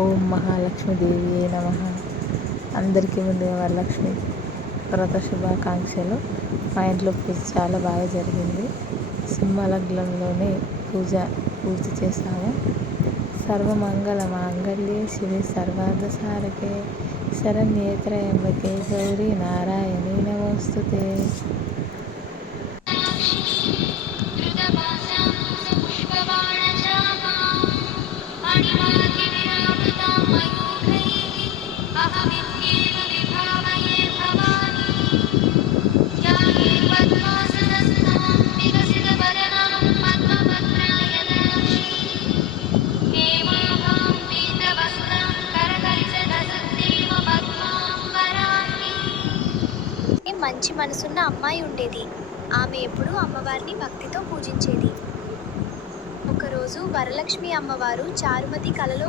ఓం మహాలక్ష్మీదేవియే నమః. అందరికీ ముందుగా వరలక్ష్మి వ్రత శుభాకాంక్షలు. మా ఇంట్లో పూజ చాలా బాగా జరిగింది. సింహలగ్నంలోనే పూర్తి చేశాము. సర్వమంగళ మాంగళ్యే శివే సర్వార్థ సారకే శరణ్యే త్రయంబకే గౌరీ నారాయణీ నమోస్తుతే. మంచి మనసున్న అమ్మాయి ఉండేది. ఆమె ఎప్పుడూ అమ్మవారిని భక్తితో పూజించేది. ఒకరోజు వరలక్ష్మి అమ్మవారు చారుమతి కలలో